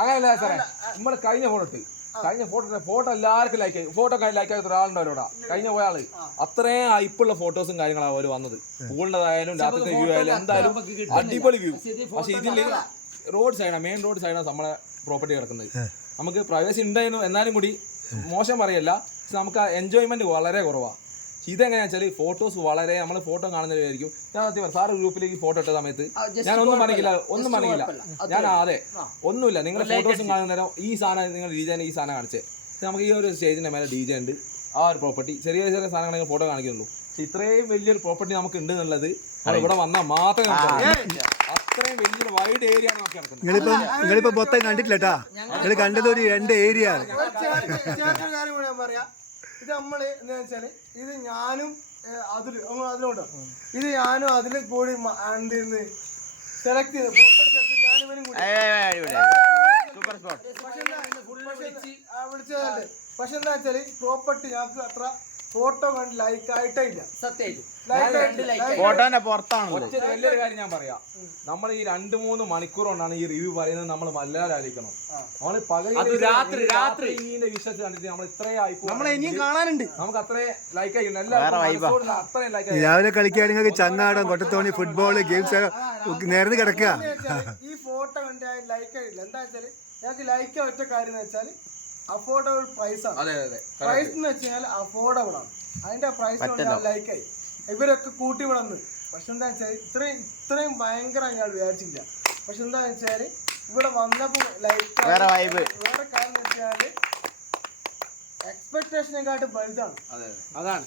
അങ്ങനെയല്ല സാറേ, നമ്മള് കഴിഞ്ഞ ഫോട്ടോ എല്ലാവർക്കും ലൈക്ക് ആയി. ഫോട്ടോ ലൈക്ക് ആയിട്ട് ഒരാളുണ്ടവരോടാ കഴിഞ്ഞ പോയ ആള്. അത്രയും ഹൈപ്പുള്ള ഫോട്ടോസും കാര്യങ്ങളാണ് അവര് വന്നത്. സ്കൂളിൻ്റെതായാലും രാത്രിത്തെ വ്യൂ ആയാലും എന്തായാലും അടിപൊളി വ്യൂ. പക്ഷെ ഇതില് റോഡ് സൈഡാണ്, മെയിൻ റോഡ് സൈഡാണ് നമ്മളെ പ്രോപ്പർട്ടി കിടക്കുന്നത്. നമുക്ക് പ്രൈവസി ഉണ്ടായിരുന്നു എന്നാലും കൂടി മോശം പറയല്ല, പക്ഷെ നമുക്ക് ആ എൻജോയ്മെന്റ് വളരെ കുറവാണ്. ഇതെങ്ങനെയാ വെച്ചാൽ ഫോട്ടോസ് വളരെ നമ്മൾ ഫോട്ടോ കാണുന്നതായിരിക്കും. ഞാൻ സത്യം സാറ് ഗ്രൂപ്പിലേക്ക് ഫോട്ടോ ഇട്ട സമയത്ത് ഞാൻ ഒന്നും പറഞ്ഞില്ല. ഞാൻ അതെ ഒന്നുമില്ല. നിങ്ങളുടെ ഫോട്ടോസും കാണുന്ന നേരം ഈ സാധനം നിങ്ങൾ ഡിജൈൻ ഈ സാധനം കാണിച്ചേ. പക്ഷെ നമുക്ക് ഈ ഒരു സ്റ്റേജിന്റെ മേലെ ഡിജെ ഉണ്ട്, ആ ഒരു പ്രോപ്പർട്ടി ചെറിയ ചെറിയ സാധനങ്ങൾ ഫോട്ടോ കാണിക്കുന്നുള്ളൂ. പക്ഷെ ഇത്രയും വലിയൊരു പ്രോപ്പർട്ടി നമുക്ക് ഉണ്ട് എന്നുള്ളത് ഇവിടെ വന്നാൽ മാത്രമേ അത്രയും വലിയൊരു വൈഡ് ഏരിയ ആണ് നമുക്ക് കിടക്കുന്നത്. നിങ്ങളിപ്പോ മൊത്തം കണ്ടിട്ടില്ല, നിങ്ങൾ കണ്ടത് ഒരു 2 ഏരിയ ആണ്. ഇത് നമ്മള് എന്താ വെച്ചാല് ഇത് ഞാനും അതിലോട്ടോ ഇത് ഞാനും അതിലും കൂടി സെലക്ട് ചെയ്ത് വിളിച്ചതല്ലേ. പക്ഷെ എന്താ വെച്ചാല് പ്രോപ്പർട്ടി ഞങ്ങൾക്ക് അത്ര ഫോട്ടോ കണ്ട് ലൈക്ക് ആയിട്ടേ ഇല്ല. ഫോട്ടോന്റെ പുറത്താണ്. വലിയൊരു കാര്യം ഞാൻ പറയാം, നമ്മൾ ഈ 2-3 മണിക്കൂർ കൊണ്ടാണ് ഈ റിവ്യൂ പറയുന്നത്. നമ്മൾ വല്ലാതെ ആലോചിക്കണം. നമ്മള് പകൽ രാത്രി വിശ്വസിച്ച് കണ്ടിട്ട് നമ്മൾ ഇത്രയും നമ്മളെ ഇനിയും കാണാനുണ്ട്. നമുക്ക് അത്രയും ലൈക്ക് ആയിട്ടുണ്ട്. അത്രയും ലൈക്ക്. രാവിലെ കളിക്കുകയാണെങ്കിൽ ചങ്ങാടം, കൊട്ടത്തോണി, ഫുട്ബോള്, ഗെയിംസ് നേർന്ന് കിടക്കുക. ഈ ഫോട്ടോ കണ്ട് ലൈക്ക് ആയിട്ടില്ല. എന്താ വെച്ചാല് ഞങ്ങൾക്ക് ലൈക്ക് ഒറ്റ കാര്യം എന്ന് വെച്ചാൽ അഫോർഡബിൾ പ്രൈസ് ആണ്. പ്രൈസ് എന്ന് വെച്ചാൽ അഫോർഡബിൾ ആണ്. അതിന്റെ പ്രൈസ് ലൈക്കായി ഇവരൊക്കെ കൂട്ടി വിടന്ന്. പക്ഷെ എന്താ വെച്ചാൽ ഇത്രയും ഭയങ്കര ഞാൻ വിചാരിച്ചില്ല. പക്ഷെ എന്താ വെച്ചാല് ഇവിടെ വന്നപ്പോ ലൈക്ക് വേറെ കാര്യം എന്ന് വെച്ചാല് എക്സ്പെക്ടേഷനെക്കാട്ടും വലുതാണ്. അതാണ്